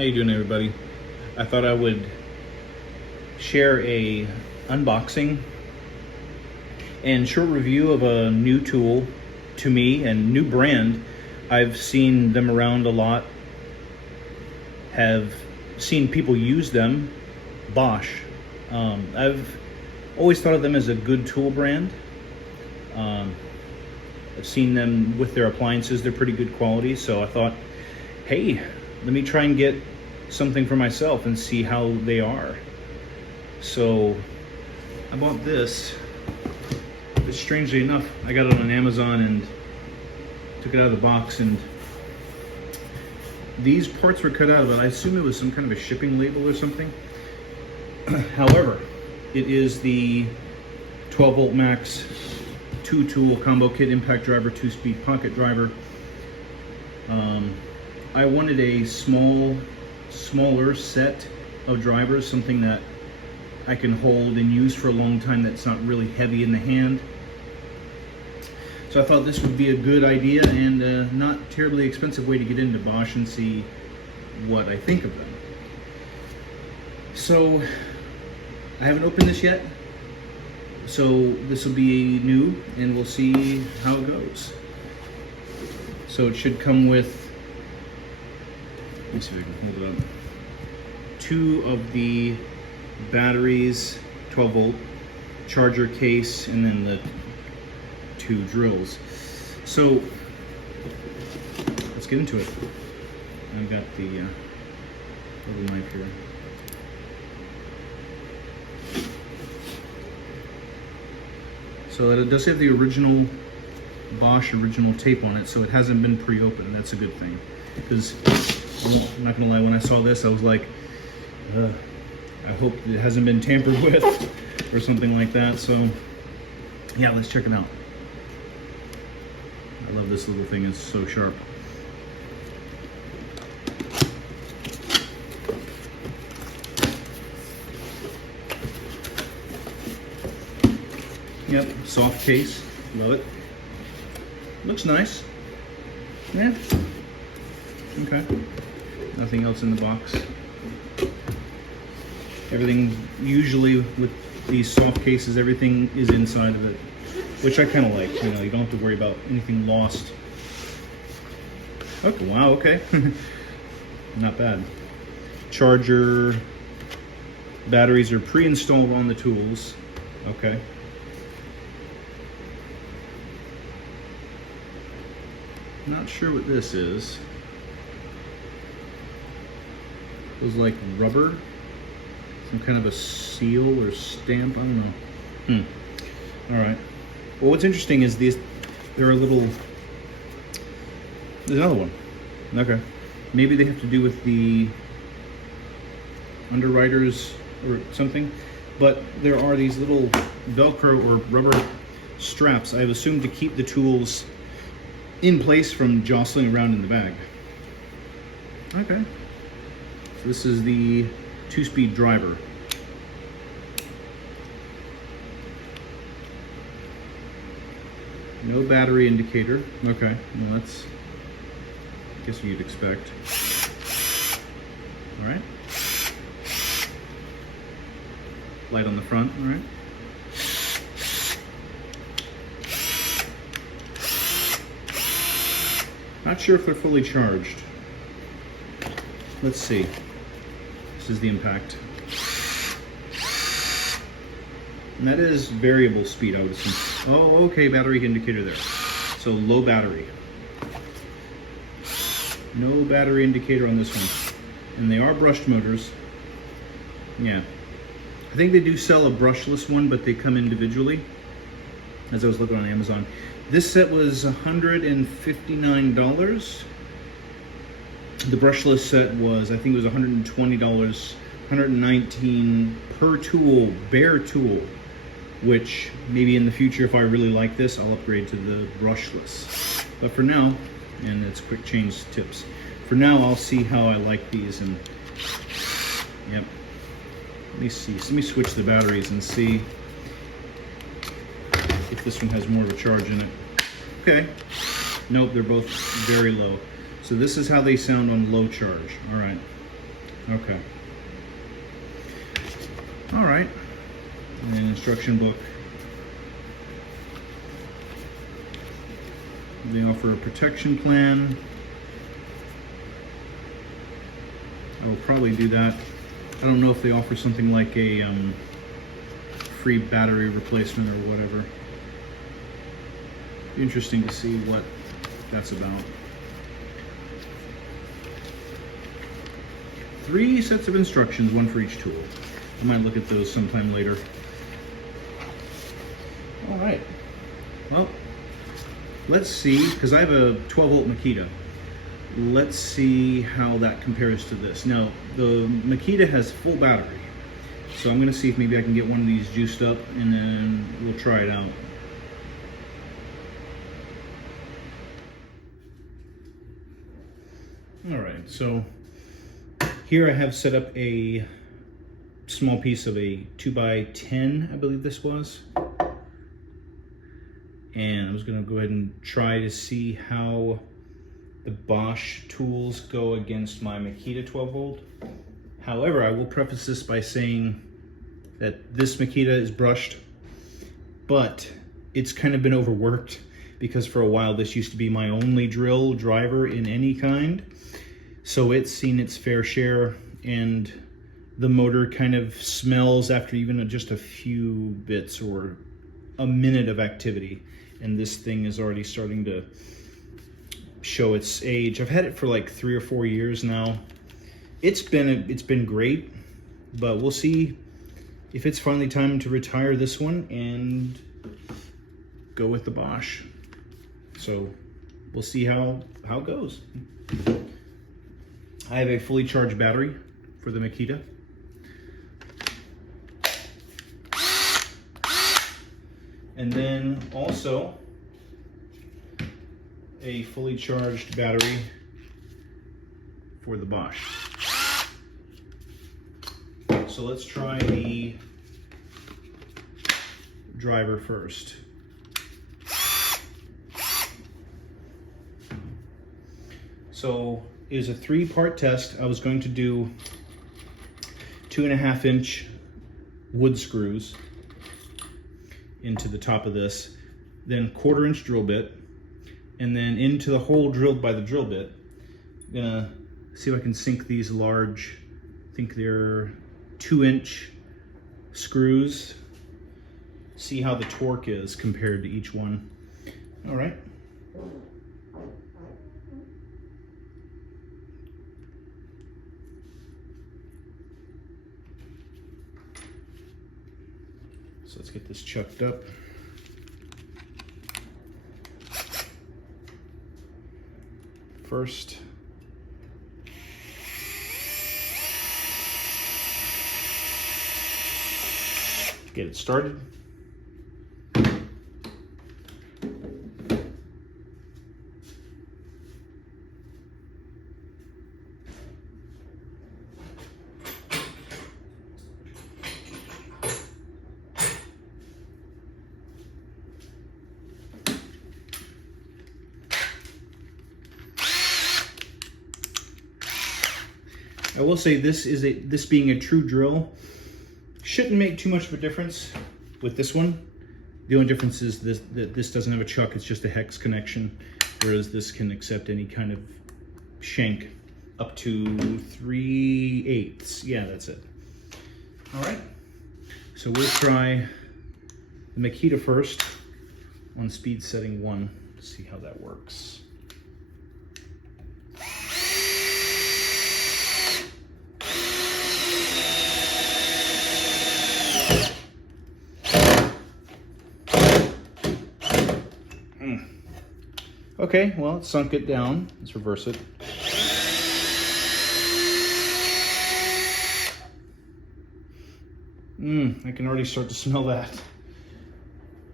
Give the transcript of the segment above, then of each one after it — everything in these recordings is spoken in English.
How you doing, everybody? I thought I would share a unboxing and short review of a new tool to me and new brand. I've seen them around a lot, have seen people use them. Bosch. I've always thought of them as a good tool brand. I've seen them with their appliances. They're pretty good quality, so I thought, hey, let me try and get something for myself and see how they are. So I bought this, but strangely enough, I got it on Amazon and took it out of the box, and these parts were cut out of it. I assume it was some kind of a shipping label or something. However, it is the 12 volt max 2-tool combo kit, impact driver, 2-speed pocket driver. I wanted a smaller set of drivers, something that I can hold and use for a long time that's not really heavy in the hand. So I thought this would be a good idea and a not terribly expensive way to get into Bosch and see what I think of them. So I haven't opened this yet, so this will be new and we'll see how it goes. So it should come with, let me see if I can hold it up, 2 of the batteries, 12 volt, charger case, and then the 2 drills. So let's get into it. I've got the little knife here. So it does have the original Bosch original tape on it, so it hasn't been pre-opened. That's a good thing, because I'm not gonna lie, when I saw this I was like, I hope it hasn't been tampered with or something like that. So yeah, let's check it out. I love this little thing, it's so sharp. Yep, soft case, love it. Looks nice. Yeah. Okay. Nothing else in the box. Everything, usually with these soft cases, everything is inside of it, which I kind of like. You know, you don't have to worry about anything lost. Okay, wow, okay. Not bad. Charger, batteries are pre-installed on the tools. Okay. Not sure what this is. It was like rubber, some kind of a seal or stamp. I don't know. All right. Well, what's interesting is these. There are little. There's another one. Okay. Maybe they have to do with the underwriters or something. But there are these little Velcro or rubber straps, I've assumed, to keep the tools in place from jostling around in the bag. Okay. So this is the 2-speed driver. No battery indicator. Okay, well that's, I guess you'd expect. All right. Light on the front, all right. Not sure if they're fully charged. Let's see. This is the impact. And that is variable speed, I would assume. Oh, okay, battery indicator there. So low battery. No battery indicator on this one. And they are brushed motors. Yeah. I think they do sell a brushless one, but they come individually, as I was looking on Amazon. This set was $159. The brushless set was, I think it was $120, $119 per tool, bare tool, which maybe in the future, if I really like this, I'll upgrade to the brushless. But for now, and it's quick change tips, for now I'll see how I like these. And yep, let me see, let me switch the batteries and see if this one has more of a charge in it. Okay, nope, they're both very low. So this is how they sound on low charge. All right. Okay. All right. And an instruction book. They offer a protection plan. I will probably do that. I don't know if they offer something like a free battery replacement or whatever. Interesting to see what that's about. 3 sets of instructions, 1 for each tool. I might look at those sometime later. All right. Well, let's see, because I have a 12-volt Makita. Let's see how that compares to this. Now, the Makita has full battery, so I'm going to see if maybe I can get one of these juiced up, and then we'll try it out. All right, so here I have set up a small piece of a 2x10, I believe this was. And I was going to go ahead and try to see how the Bosch tools go against my Makita 12 volt. However, I will preface this by saying that this Makita is brushed, but it's kind of been overworked because for a while this used to be my only drill driver in any kind. So it's seen its fair share, and the motor kind of smells after even just a few bits or a minute of activity. And this thing is already starting to show its age. I've had it for like 3 or 4 years now. It's been great, but we'll see if it's finally time to retire this one and go with the Bosch. So we'll see how it goes. I have a fully charged battery for the Makita. And then also a fully charged battery for the Bosch. So let's try the driver first. So it was a 3-part test. I was going to do 2.5-inch wood screws into the top of this, then 1/4-inch drill bit, and then into the hole drilled by the drill bit. I'm gonna see if I can sink these large, I think they're 2-inch screws, see how the torque is compared to each one. All right. So let's get this chucked up. First, get it started. I will say this being a true drill shouldn't make too much of a difference with this one. The only difference is that this doesn't have a chuck, it's just a hex connection, whereas this can accept any kind of shank up to 3/8. Yeah, that's it. All right, so we'll try the Makita first on speed setting 1 to see how that works. Okay, well, it sunk it down. Let's reverse it. I can already start to smell that.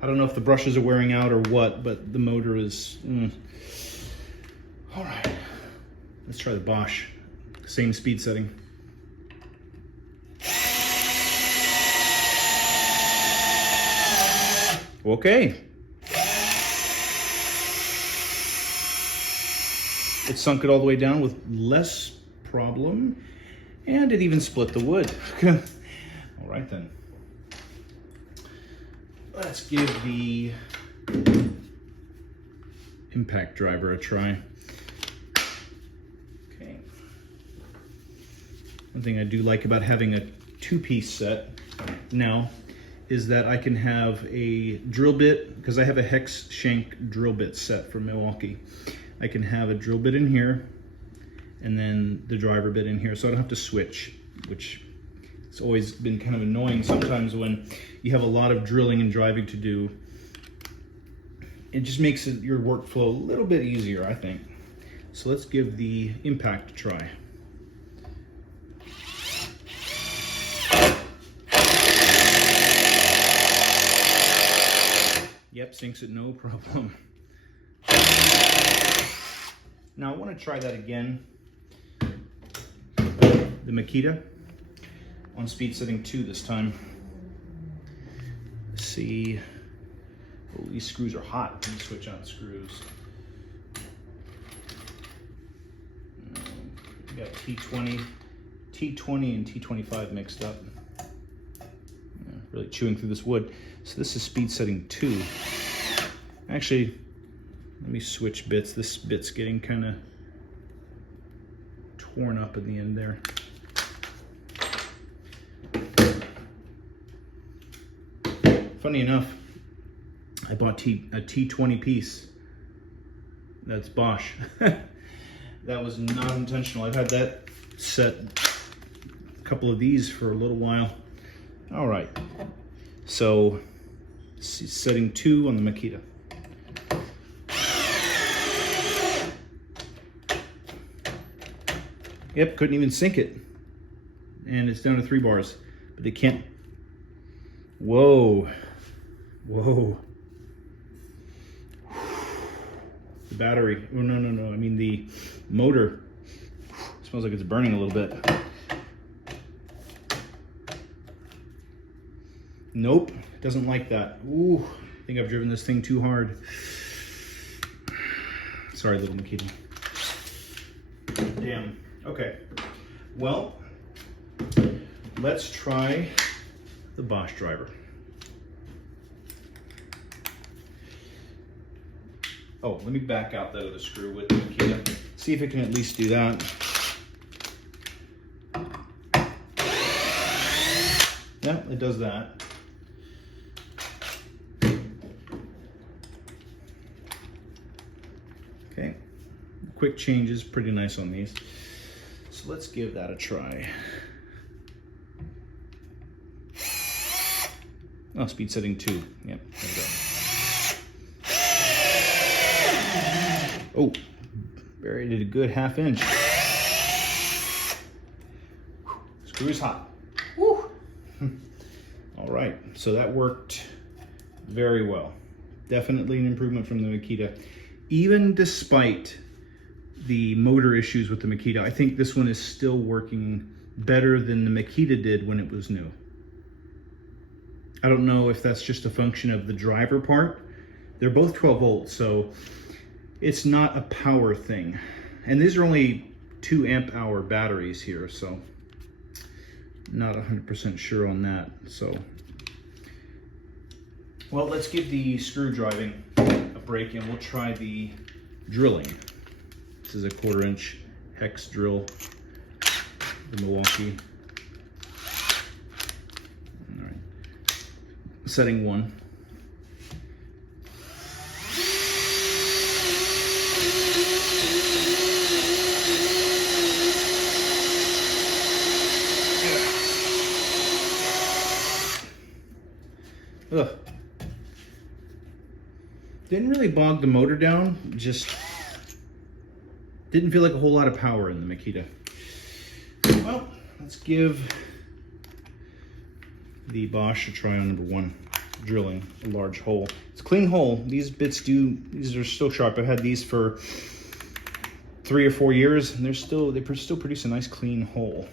I don't know if the brushes are wearing out or what, but the motor is... All right, let's try the Bosch. Same speed setting. Okay. It sunk it all the way down with less problem. And it even split the wood. All right then. Let's give the impact driver a try. Okay. One thing I do like about having a two-piece set now is that I can have a drill bit, because I have a hex shank drill bit set from Milwaukee. I can have a drill bit in here and then the driver bit in here, so I don't have to switch, which it's always been kind of annoying sometimes when you have a lot of drilling and driving to do. It just makes your workflow a little bit easier, I think. So let's give the impact a try. Yep, sinks it no problem. Now I want to try that again. The Makita on speed setting 2 this time. Let's see. Oh, these screws are hot. Let me switch on screws. We got T20 and T25 mixed up. Really chewing through this wood. So this is speed setting 2. Actually, let me switch bits. This bit's getting kind of torn up in the end there. Funny enough, I bought a T20 piece. That's Bosch. That was not intentional. I've had that set, a couple of these for a little while. All right, so setting 2 on the Makita. Yep, couldn't even sink it. And it's down to 3 bars, but they can't. Whoa, whoa. The battery, oh no, I mean the motor. Smells like it's burning a little bit. Nope, doesn't like that. Ooh, I think I've driven this thing too hard. Sorry, little Makita. Damn. Okay. Well, let's try the Bosch driver. Oh, let me back out that other screw with the Makita. See if it can at least do that. Yeah, it does that. Okay, quick changes, pretty nice on these. So let's give that a try. Oh, speed setting 2. Yep, there we go. Oh, buried it a good ½ inch. Screw is hot. Woo. All right, so that worked very well. Definitely an improvement from the Makita. Even despite the motor issues with the Makita, I think this one is still working better than the Makita did when it was new. I don't know if that's just a function of the driver part. They're both 12 volts, so it's not a power thing. And these are only 2 amp hour batteries here, so not 100% sure on that. So, well, let's give the screw driving a break and we'll try the drilling. This is a 1/4 inch hex drill, the Milwaukee. All right, setting 1. Ugh. Didn't really bog the motor down, just didn't feel like a whole lot of power in the Makita. Well, let's give the Bosch a try on number 1, drilling a large hole. It's a clean hole. These bits these are still sharp. I've had these for 3 or 4 years and they still produce a nice clean hole.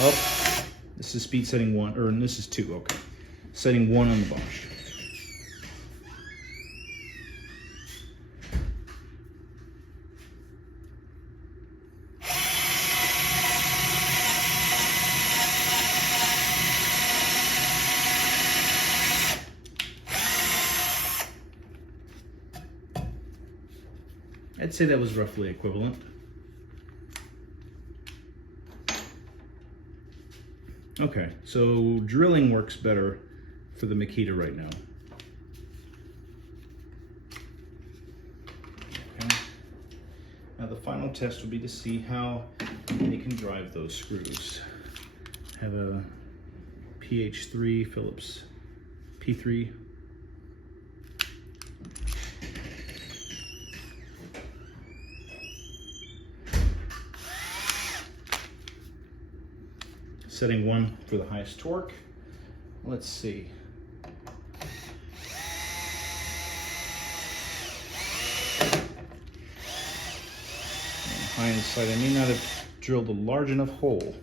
Up. This is speed setting 1, or this is 2, okay. Setting 1 on the Bosch. I'd say that was roughly equivalent. Okay, so drilling works better for the Makita right now. Okay. Now the final test will be to see how they can drive those screws. I have a PH3 Phillips P3. Setting 1 for the highest torque. Let's see. In hindsight, I may not have drilled a large enough hole.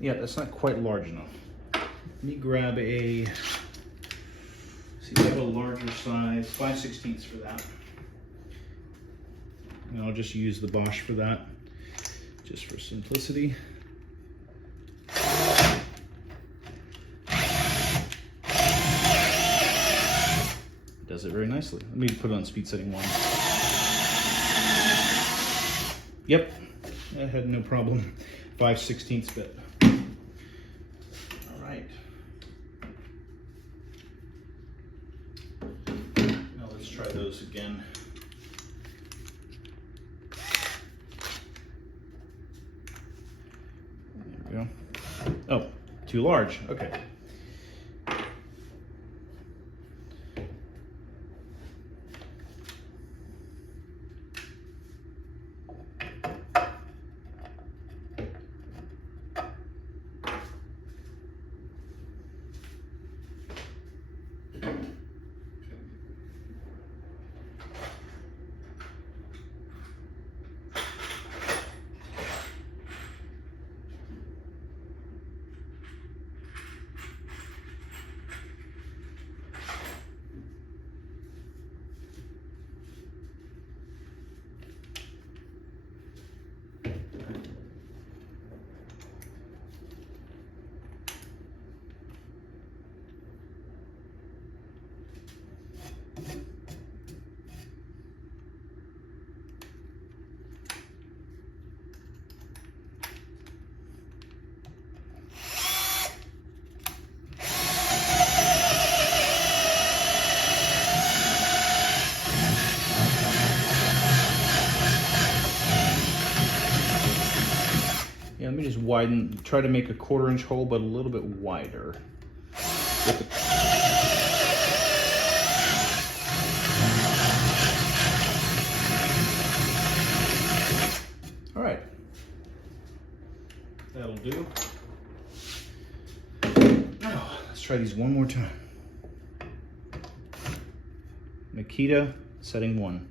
Yeah, that's not quite large enough. Let me grab a, see if I have a larger size, 5/16 for that. And I'll just use the Bosch for that, just for simplicity. Does it very nicely. Let me put it on speed setting 1. Yep, I had no problem. 5/16 bit. All right. Now let's try those again. There we go. Oh, too large. Okay. Yeah, let me just widen, try to make a 1/4 inch hole, but a little bit wider. All right, that'll do. Now, let's try these one more time. Makita, setting 1.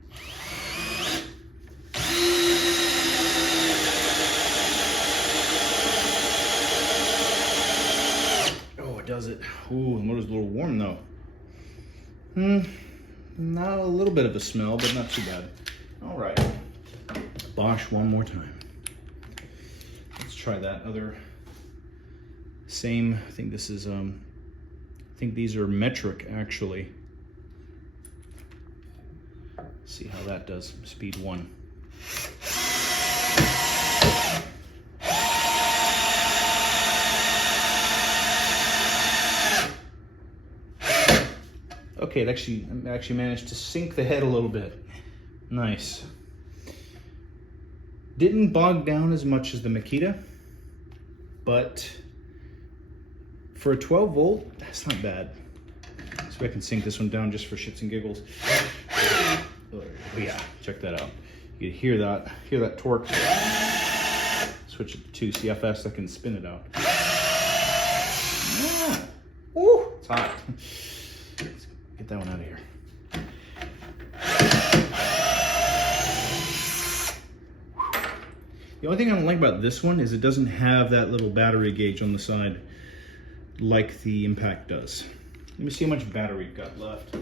Does it? Ooh, the motor's a little warm though. Not a little bit of a smell, but not too bad. All right, Bosch one more time. Let's try that other same. I think this is I think these are metric actually. See how that does. Speed 1. Okay, it actually managed to sink the head a little bit. Nice. Didn't bog down as much as the Makita, but for a 12 volt, that's not bad. So I can sink this one down just for shits and giggles. Oh yeah, check that out. You can hear that torque. Switch it to CFS, I can spin it out. Yeah. Ooh, it's hot. Let's get that one out of here. The only thing I don't like about this one is it doesn't have that little battery gauge on the side like the Impact does. Let me see how much battery we've got left.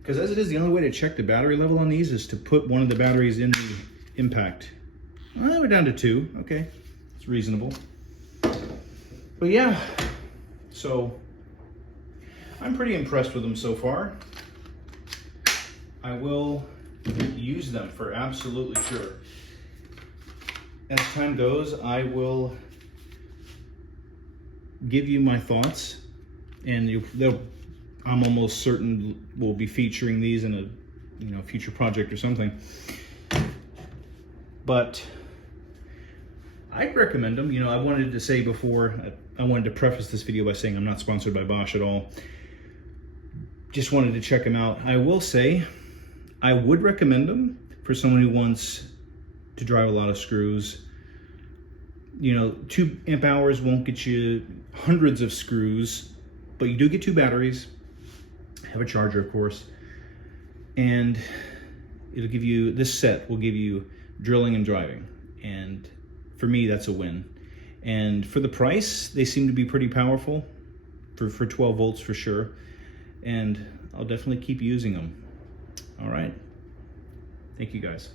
Because as it is, the only way to check the battery level on these is to put one of the batteries in the Impact. Well, we're down to 2. Okay, it's reasonable. But yeah, so I'm pretty impressed with them so far. I will use them for absolutely sure. As time goes, I will give you my thoughts, and I'm almost certain we'll be featuring these in a future project or something. But I'd recommend them. I wanted to say before, I wanted to preface this video by saying I'm not sponsored by Bosch at all. Just wanted to check them out. I will say I would recommend them for someone who wants to drive a lot of screws. 2 amp hours won't get you hundreds of screws, but you do get 2 batteries, have a charger of course, and it'll give you, this set will give you drilling and driving, and for me that's a win. And for the price, they seem to be pretty powerful for 12 volts for sure, and I'll definitely keep using them. All right, thank you guys.